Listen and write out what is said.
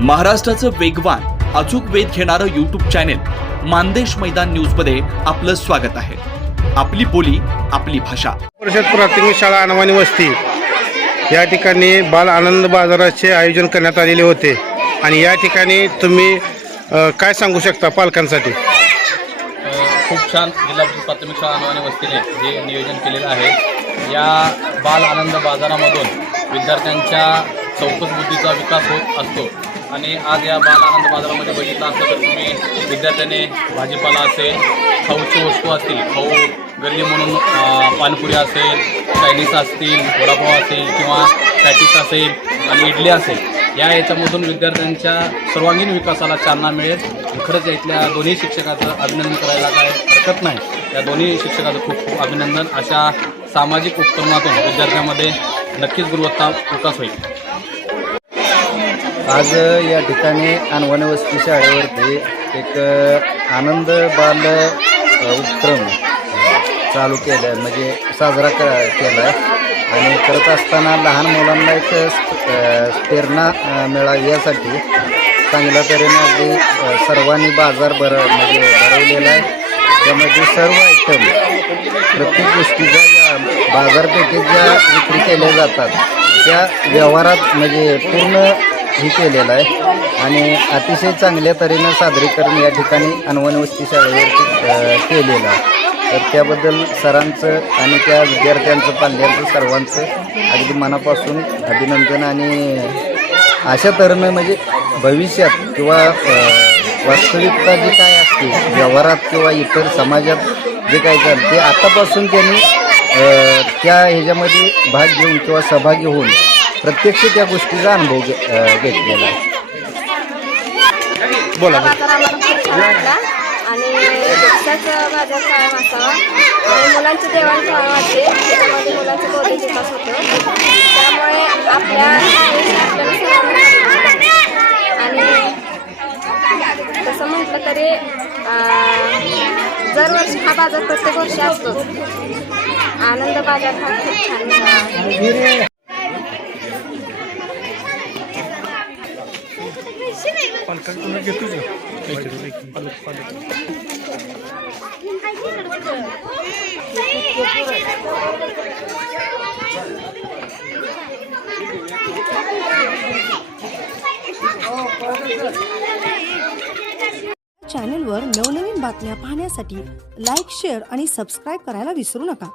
महाराष्ट्राचं वेगवान अचूक वेध घेणारं यूट्यूब चॅनेल मानदेश मैदान न्यूज मध्ये आपलं स्वागत आहे। आपली बोली आपली भाषा। परिषद प्राथमिक शाळा अनवाणी वस्ती या ठिकाणी बाल आनंद बाजाराचे आयोजन करण्यात आलेले होते आणि या ठिकाणी तुम्ही काय सांगू शकता पालकांसाठी? खूप छान जिल्हा परिषद प्राथमिक शाळा अनवाणी वस्तीने हे नियोजन केलेलं आहे। या बाल आनंद बाजारामधून विद्यार्थ्यांच्या चौकस बुद्धीचा विकास होत असतो आणि आज या बाल आनंद बाजारामध्ये बघितलं असतं तर तुम्ही विद्यार्थ्याने भाजीपाला असेल, खाऊची वस्तू असतील, खाऊ गल्ली म्हणून पानपुरी असेल, चायनीज असतील, वडापाव असेल किंवा पॅटीस असेल आणि इडली असेल, याच्यामधून विद्यार्थ्यांच्या सर्वांगीण विकासाला चालना मिळेल। खरंच इथल्या दोन्ही शिक्षकाचं अभिनंदन करायला काय हरकत नाही। या दोन्ही शिक्षकाचं खूप खूप अभिनंदन। अशा सामाजिक उपक्रमातून विद्यार्थ्यांमध्ये नक्कीच गुणवत्ता विकास होईल। आज या ठिकाणी अनवाणी वस्ती शाळेवरती एक आनंद बाल उपक्रम चालू केला आहे, म्हणजे साजरा केला आहे आणि करत असताना लहान मुलांना एक प्रेरणा मिळावी यासाठी चांगल्या तऱ्हेने अगदी सर्वांनी बाजार म्हणजे भरवलेला आहे। त्यामध्ये सर्व आयटम प्रत्येक गोष्टीच्या बाजारपेठेत ज्या विक्री केल्या जातात त्या व्यवहारात म्हणजे पूर्ण हे केलेलं आहे आणि अतिशय चांगल्या तऱ्हेनं सादरीकरण या ठिकाणी अनवाणी वस्ती शाळेवरती केलेलं आहे। तर त्याबद्दल सरांचं आणि त्या विद्यार्थ्यांचं, पाल्यांचं, सर्वांचं अगदी मनापासून अभिनंदन आणि अशा तऱ्हेनं म्हणजे भविष्यात किंवा वास्तविकता जी काय असते व्यवहारात किंवा इतर समाजात जे काय चालतं ते आतापासून त्यांनी त्या ह्याच्यामध्ये भाग घेऊन किंवा सहभागी होऊन प्रत्यक्ष त्या गोष्टीचा अनुभव घेतलेला आहे। बोला आणि दिवसाच बाजार कायम असावा आणि मुलांची देवाणघेवाण वाटते, त्याच्यामध्ये मुलांचा बौद्धिक विकास होतो। त्यामुळे आपल्याला आणि तसं म्हटलं तरी दरवर्षी हा बाजार प्रत्येक वर्षी असतो। आनंद बाजार हा खूप छान चॅनलवर नवनवीन बातम्या पाहण्यासाठी लाईक, शेअर आणि सबस्क्राईब करायला विसरू नका।